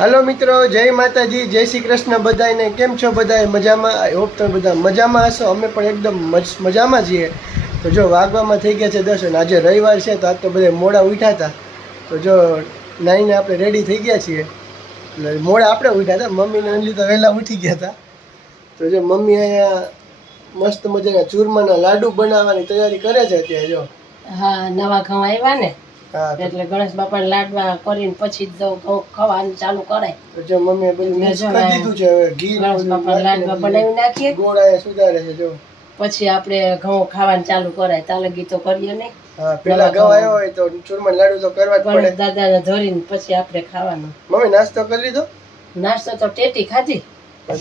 Hello मित्रों, जय माताजी, जय श्री कृष्ण बधाने। केम छो बधाए मजामां? आई होप તમે બધા મજામાં હશો। અમે પણ એકદમ મજામાં છીએ। તો જો વાગવામાં થઈ ગયા છે 10 અને આજે રવિવાર છે તો આજ તો બધા મોડા ઉઠ્યા હતા। તો જો નાઈને આપણે રેડી થઈ ગયા છીએ। એટલે મોડા આપણે ઉઠ્યા હતા, મમ્મી ને અંજલિ તો વહેલા ઉઠી ગયા હતા। તો જો મમ્મી અહીંયા મસ્ત મજાના ચૂરમાના લાડુ બનાવવાની તૈયારી કરે છે અત્યારે। જો હા, નવા ઘઉં આવ્યા ને એટલે ગણેશ બાપા લાડવા કરીને પછી ઘઉં ખાવાનું ચાલુ કરાય। તો જો મમ્મીએ બધું મિક્સ કરી દીધું છે। હવે ઘી ગણેશ બાપા લાડવા બનાવી નાખીએ, ગોળ આયા સુધારે છે। જો પછી આપણે ઘઉં ખાવાનું ચાલુ કરાય। તાલે ગીતો કરીએ નહીં। હા, પેલા ઘઉં આવ્યો હોય તો ચૂરમા લાડુ તો કરવા જ પડે। ગણેશ દાદાને ધરીને પછી આપણે ખાવાનું। મમ્મી નાસ્તો કરી લીધો? નાસ્તો તો ટેટી ખાધી।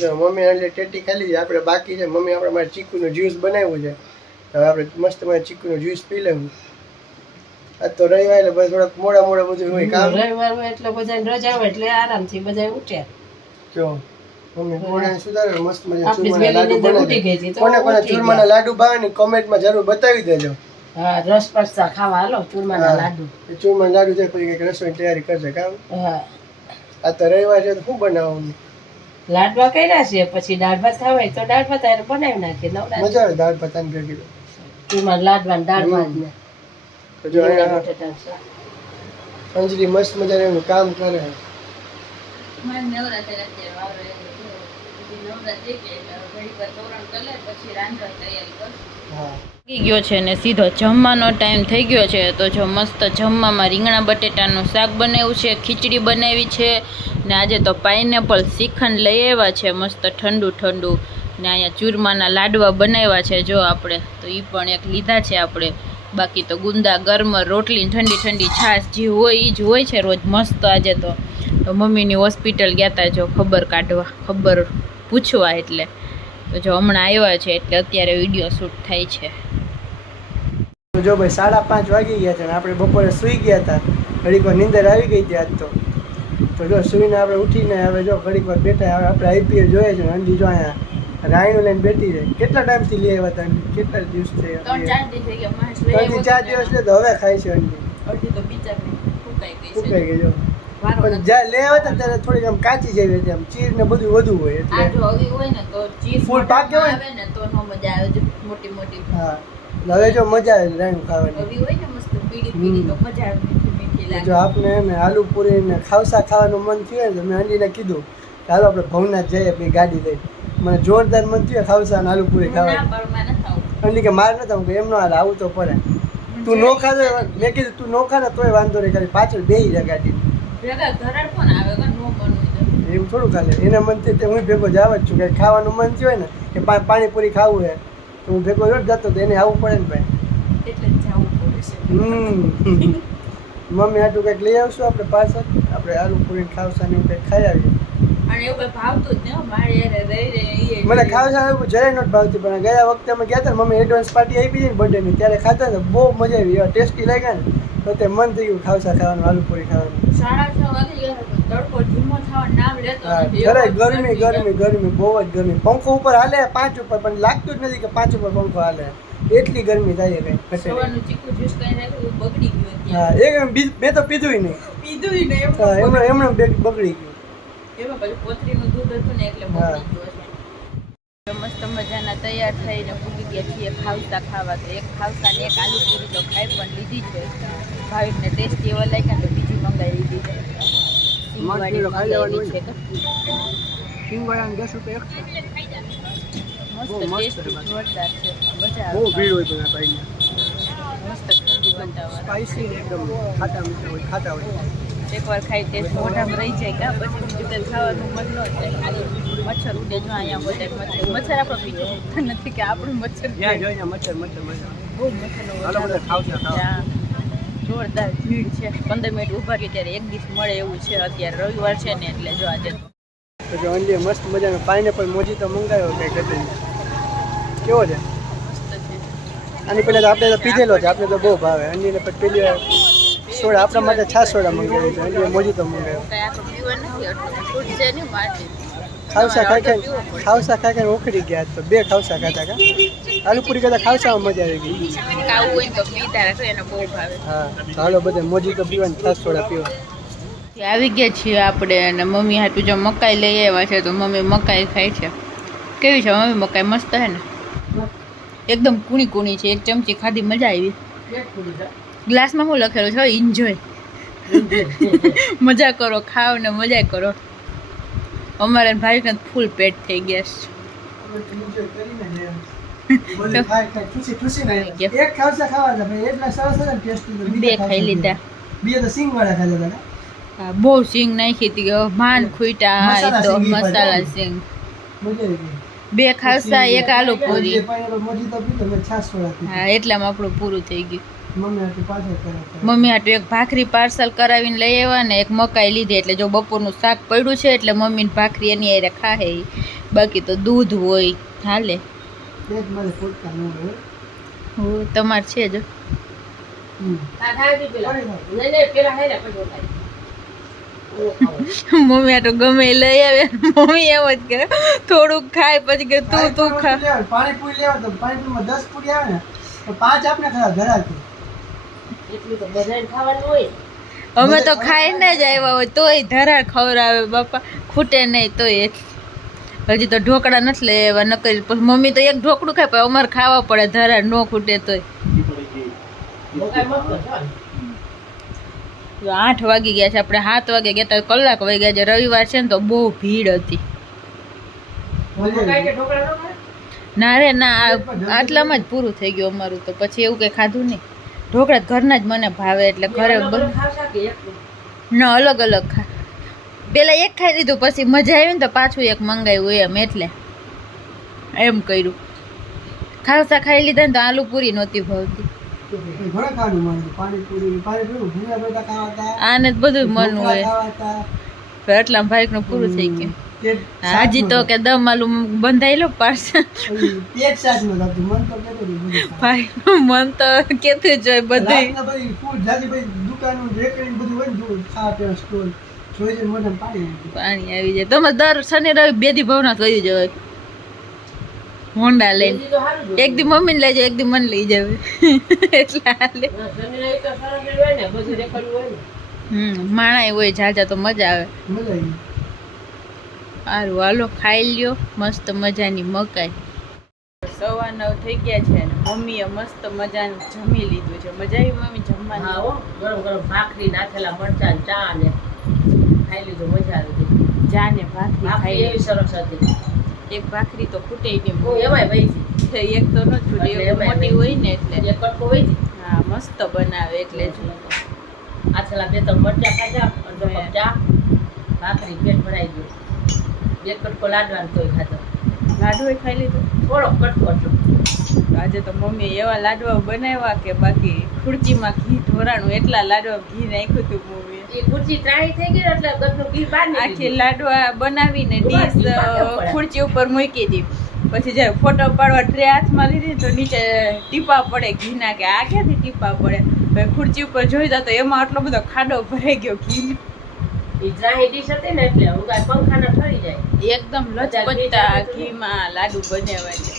જો મમ્મી એટલે ટેટી ખાઈ લીધી, આપણે બાકી છે। મમ્મી આપણે મારે ચીકુનું જ્યુસ બનાવ્યું છે, હવે આપણે મસ્ત મારે ચીકુનું જ્યુસ પી લેવું। આજ તો રવિવાર એટલે બસ થોડાક મોડા બધું હોય કામ। રવિવાર હોય એટલે બધાને રજા હોય એટલે આરામથી બધા ઉઠ્યા। જો મમ્મી ગોળાને સુધારે મસ્ત મજા આપણી ચૂરમાના લાડુ વેલીની અંદર બનાવી ઉઠી ગઈ હતી તો કોને ઉઠી ચૂરમાના લાડુ ભાવે ને કોમેન્ટમાં જરૂર બતાવી દેજો। હા, રસ પરસા ખાવા હાલો ચૂરમાના લાડુ। ચૂરમાના લાડુ છે પછી કંઈક રસોઈની તૈયારી કરશે કામ। હા, આ તો રવિવાર છે તો શું બનાવવાનું? લાડવા કર્યા છે, પછી દાળ ભાત ખાવા હોય તો દાળ ભાત હારે બનાવી નાખીએ। નવડા મજા આવે દાળ ભાત આને ભેગી। ચૂરમાના લાડવા ને દાળ ભાત ને તો જો અહીંયા અંજલિ મસ્ત મજાનું એનું કામ કરે। ગયો છે ને સીધો જમવાનો ટાઈમ થઈ ગયો છે। તો જો મસ્ત જમવામાં રીંગણા બટેટાનું શાક બનાવ્યું છે, ખીચડી બનાવી છે ને આજે તો પાઇનેપલ શ્રીખંડ લઈ આવ્યા છે મસ્ત ઠંડુ ઠંડુ ને અહીંયા ચૂરમાના લાડવા બનાવ્યા છે। જો આપણે તો એ પણ એક લીધા છે આપણે। બાકી તો ગુંદા ગરમ રોટલી ઠંડી ઠંડી છાશ જે હોય એ જ હોય છે રોજ મસ્ત। આજે તો મમ્મીની હોસ્પિટલ ગયા હતા જો ખબર કાઢવા, ખબર પૂછવા, એટલે તો જો હમણાં આવ્યા છે એટલે અત્યારે વિડીયો શૂટ થાય છે। જો ભાઈ 5:30 વાગી ગયા છે અને આપણે બપોરે સૂઈ ગયા હતા। ઘડીક વાર નીંદર આવી ગઈ હતી આજ તો જો સૂઈને આપણે ઉઠીને હવે જો ઘડીક વાર બેઠા। હવે આપણે આઈપીએલ જોઈએ છે। અંડી જો અહીંયા રાયણું લઈને બેઠી છે। કેટલા ટાઈમથી લઈ આવ્યા હતા? કેટલા દિવસ થયા? 3-4 દિવસ લે તો હવે ખાય છે અંડી। ફૂકાઈ ગઈ જો પણ જ્યાં લઈ આવ્યા હતા ત્યારે થોડીક આમ કાચી જેવી હતી, આમ ચીર ને બધું વધુ હોય એટલે ફૂલ પાકે હોય ને તો નો મજા આવે મોટી મોટી। હા, હવે જો મજા આવે રાયણું ખાવાની। જો આપણે એને આલુ પૂરી ને ખાવસા ખાવાનું મન થયું ને તો મેં અંડીને કીધું કે હાલો આપણે ભવનાથ જઈએ આપણી ગાડી લઈ। મને જોરદાર મન થયું ખાવસા ને આલુ પૂરી ખાવાનું। અંડી કે માર નથી આવું, એમ નો હાલ આવું તો પડે। તું નો ખાધો મેં કીધું તું નો ખા ને તોય વાંધો નહીં, ખાલી પાછળ બેસી જાય ગાડી એમ થોડું ખાલે એના મનથી તે હું ભેગો જ આવે જ છું। કંઈ ખાવાનું મન થયું હોય ને કે પાણીપુરી ખાવું હોય તો હું ભેગો રોજ જતો તો એને આવવું પડે ને ભાઈ। મમ્મી આટલું કંઈક લઈ આવશું આપણે પાછળ, આપણે આલુ પૂરી ખાવસા ને કંઈક ખાઈ આવીએ। મને ખાવસા એવું જરાય નહોતું ભાવતી, પણ ગયા વખતે અમે ગયા હતા ને મમ્મી એડવાન્સ પાર્ટી આપી હતી ને બર્થડેની ત્યારે ખાતા ને બહુ મજા આવી, એવા ટેસ્ટી લાગ્યા ને તો તે મન થઈ ગયું ખાવસા ખાવાનું, આલુ પૂરી ખાવાનું। ગરમી બહુ જ ગરમી। પંખો ઉપર હાલે 5 ઉપર પણ લાગતું જ નથી કે 5 ઉપર પંખો હાલે, એટલી ગરમી થાય કઈ। હા, એક મેં તો પીધું નહીં એમણે બગડી ગયું। મસ્ત મજાના તૈયાર થઈને પૂરી ગયા છીએ ખાવસા ખાવા। તો એક ખાવસા ને એક આલુ પૂરી તો ખાઈ પણ લીધી છે। ભાવિકને ટેસ્ટી એવા લાગ્યા તો બીજી મંગાવી લીધી છે। જોરદાર છે, મજા આવે। મસ્ત ઠંડુ વાતાવરણ, એકવાર ખાઈ ટેસ્ટ મોઢામાં રહી જાય કા પછી બીજું ખાવાનું મન ન થાય। મચ્છર ઉડે જો અહીંયા મચ્છર આપણો બીજો નથી કે આપણું મચ્છર બહુ મચ્છર જોરદાર ભીડ છે। 15 મિનિટ ઉભા રહી ત્યારે એક દિવસ મળે એવું છે। અત્યારે રવિવાર છે ને એટલે જો આજે તો જો અંડીએ મસ્ત મજાનો પાઇનેપલ મોજીતો મંગાવ્યો કંઈક હતી, કેવો છે? આની પહેલાં તો આપણે તો પીધેલો છે, આપણે તો બહુ ભાવે। અંડીને પછી પેલી સોડા આપણા માટે છાશ સોડા મંગાવી છે, અંડીએ મોજીતો મંગાવ્યો। ખાવસા ખાઈ ઉખડી ગયા તો 2 ખાવસા ખાધા કા આલુ પૂરી કરતા ખાવસામાં મજા આવી ગઈ। હા, તો હાલો બધે મોજીતો પીવાની છાશ સોડા પીવા। આવી ગયા છીએ આપણે અને મમ્મી હાટું જો મકાઈ લઈ આવ્યા છે તો મમ્મી મકાઈ ખાય છે. કેવી છે મમ્મી મકાઈ? મસ્ત છે ને, એકદમ કૂણી કૂણી છે. એક ચમચી ખાધી મજા આવી. ગ્લાસમાં શું લખેલું છે? એન્જોય. મજા કરો, ખાઓ ને મજા કરો. અમારે ભાઈને ફૂલ પેટ થઈ ગયા છે. બે ખાઈ લીધા. બહુ સિંગ નાખી હતી, માન ખૂટા તો મસાલા સિંગ. બે ખાસા એક આલુ પૂરી. હા એટલામાં આપણું પૂરું થઈ ગયું. મમ્મી હાટું એક ભાખરી પાર્સલ કરાવીને લઈ આવ્યા ને એક મકાઈ લીધી. એટલે જો બપોરનું શાક પડ્યું છે એટલે મમ્મીને ભાખરી એની હારે ખાહે. બાકી તો દૂધ હોય હાલે. તમારે છે જો મમ્મી આ તો ગમે લઈ આવે. મમ્મી એમ જ કરે થોડુંક ખાય પછી કે તું ખા. પાણીપુરી લેવા તો પાણીપુરીમાં 10 પૂરી આવે ને તો 5 આપણે ખાવા ઘરાથી. એટલું તો બધાને ખાવાનું હોય. અમે તો ખાઈને જ આવ્યા હોય તોય ધરાર ખવડાવે બાપા, ખૂટે નહીં તોય. હજી તો ઢોકળા નથી લઈ આવ્યા નકર. પછી મમ્મી તો એક ઢોકળું ખાય પણ અમારે ખાવા પડે ધરાર ન ખૂટે તોય. 8 વાગી ગયા છે, આપણે 7 વાગે ગયા તો કલાક વાગી ગયા છે. રવિવાર છે ને તો બહુ ભીડ હતી. ના રે ના, આટલામાં જ પૂરું થઈ ગયું અમારું. તો પછી એવું કંઈ ખાધું નહીં. ઢોકળા ઘરના જ મને ભાવે એટલે ઘરે ના અલગ અલગ ખા. પેલા એક ખાઈ લીધું પછી મજા આવી ને તો પાછું એક મંગાવ્યું એમ. એટલે એમ કર્યું. ખાસા ખાઈ લીધા ને તો આલુ પૂરી નહોતી ભાવતી. આને બધું મન હોય એટલા ભાઈ નું પૂરું થઈ ગયું. હાજી તો કે દમ આલુ બંધાઈ લો પાર્સલ. ભાઈ મન તો કેતું જોઈ બધું પાણી આવી જાય. તમે દર શનિ રવિ 2 દી ભાવના થઈ જવાય. હોન્ડા લઈને એક દી મમ્મી ને લઈ જાય, એક દી મને લઈ જાવ. એટલે હાલે. માણા હોય ઝાઝા તો મજા આવે. સારું હાલો ખાઈ લ્યો મસ્ત મજાની મકાઈ. 9:15 થઈ ગયા છે ને મમ્મીએ મસ્ત મજાનું જમી લીધું છે. મજા આવી મમ્મી જમવાની? ગરમ ગરમ ભાખરી નાખેલા મરચાં ચા ને ખાઈ લીધું. મજા આવી. જાને ભાખરી ખાઈ એવી સરસ હતી. એક ભાખરી તો ખૂટે નહીં. એમાંય વહી એક તો ન છૂટે, મોટી હોય ને એટલે. એક કટકો વહી હા મસ્ત બનાવે એટલે જ. આ છેલ્લા 2-3 મરચાં ખાધા, અડધો કપ ચા, ભાખરી, પેટ ભરાઈ ગયું. 2 કટકો લાડવાનું તોય ખાધો. લાડવા ખાઈ લીધું થોડોક કટકો હતો. આજે તો મમ્મીએ એવા લાડવા બનાવ્યા કે બાકી ખુરચીમાં ઘી ઢોરાણું એટલા લાડવા ઘી નાખ્યું હતું મમ્મીએ. એ ખુરચી ત્રાહી થઈ ગઈ એટલે ગદનું ઘી બહાર આખી લાડવા બનાવીને ડીશ ખુરચી ઉપર મૂકી હતી. પછી જ્યારે ફોટો પાડવા ટ્રે હાથમાં લીધી તો નીચે ટીપા પડે ઘીના. કે આ ક્યાંથી ટીપા પડે? ખુરચી ઉપર જોઈતા તો એમાં આટલો બધો ખાડો ભરાઈ ગયો ઘી. એ ત્રાહી ડીશ હતી ને એટલે હું કાંઈ પંખાના ઠરી જાય. એકદમ લચપચતા ઘીમાં લાડુ બનાવ્યા છે.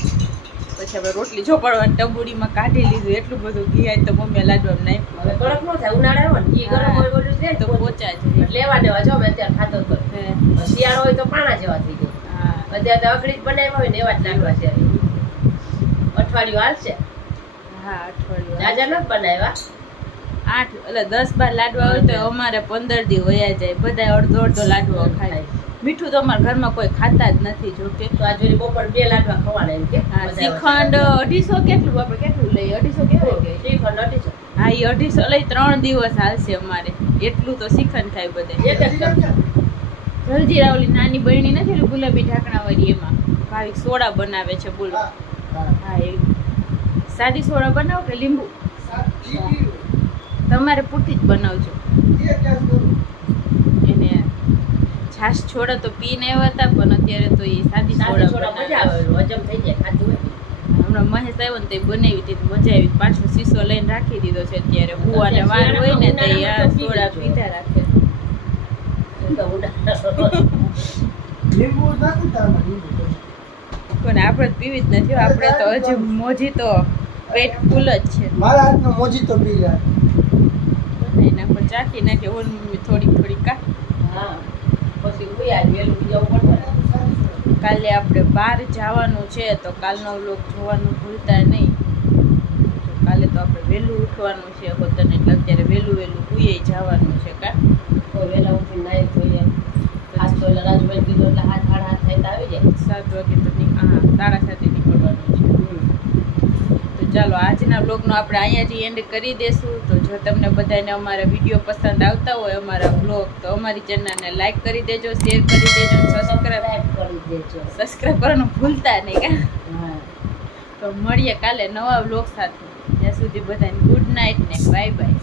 પછી આપણે રોટલી ચોપડવાની ટબુડીમાં કાઢી લીધું. એટલું બધું ઘી આજ તો મમ્મીએ લાડવામાં નાખ્યું. હવે કડક ન થાય, ઉનાળા હોય ને ઘી ગરમ હોય બોલું છે તો પોચા છે. લેવા દેવા જો મેં અત્યારે ખાતો તો શિયાળો હોય તો પાણા જેવા થઈ જાય. અત્યારે તો અકડી જ બનાવ્યા હોય ને એવા જ લાડવા છે. અઠવાડિયું હાલશે. હા અઠવાડિયું રાજા નથી બનાવ્યા. 8 એટલે 10-12 લાડવા હોય તો અમારે 15 દી વયા જાય. બધા અડધો લાડવો ખાય. મીઠું તો અમારા ઘરમાં કોઈ ખાતા જ નથી. જોકે તો આ જોઈ બપોર 2 લાડવા ખવાના એમ કે. શ્રીખંડ 250 કેટલું આપણે કેટલું લઈએ? 250 કેવાય કે શ્રીખંડ 250. હા એ 250 લઈ 3 દિવસ હાલશે અમારે. એટલું તો શ્રીખંડ થાય બધે. જલજીરા ઓલી નાની બહેણી નથી ઓલી ગુલાબી ઢાંકણા વાળી એમાં ભાવિક સોડા બનાવે છે. બોલો હા એ સાદી સોડા બનાવો કે લીંબુ? તમારે પૂરતી જ બનાવજો. એને છાશ છોડા તો પીને આવ્યા હતા પણ અત્યારે તો એ સાદી સોડા મજા આવે, હજમ થઈ જાય ખાતું હોય. હમણાં મહેશ આવ્યો ને તો બનાવી હતી મજા આવી. પાછો શીશો લઈને રાખી દીધો છે. અત્યારે હુવાને વાર હોય ને તો સોડા પીધા રાખે. પણ આપણે પીવી જ નથી. આપણે તો હજી મોજી તો પેટ ફૂલ જ છે. મારા હાથનો મોજી તો પી જાય. એના પર ચાખી નાખે. ઓલ મમ્મી થોડી કા હા પછી ઉયા વેલું જવું પડે. કાલે આપણે બહાર જવાનું છે તો કાલનો વ્લોગ જોવાનું ભૂલતા નહીં. કાલે તો આપણે વહેલું ઉઠવાનું છે હોતને, એટલે અત્યારે વહેલું ઉઈએ જવાનું છે. કા તો વહેલા ઉઠીને નાઈ ધોઈએ. આજ તો એટલે રાજભાઈ કીધું એટલે 7:30 થાય તો આવી જાય. 7 વાગે તો 7:30 નીકળવાનું છે. તો ચાલો આજના વ્લોગનો આપણે અહીંયાથી એન્ડ કરી દેશું. તો જો તમને બધાને અમારા વિડીયો પસંદ આવતા હોય અમારા વ્લોગ, તો અમારી ચેનલને લાઈક કરી દેજો, શેર કરી દેજો, સબસ્ક્રાઈબ કરી દેજો. સબસ્ક્રાઈબ કરવાનું ભૂલતા નહીં. કા હા તો મળીએ કાલે નવા વ્લોગ સાથે. ત્યાં સુધી બધાને ગુડ નાઇટ ને બાય બાય.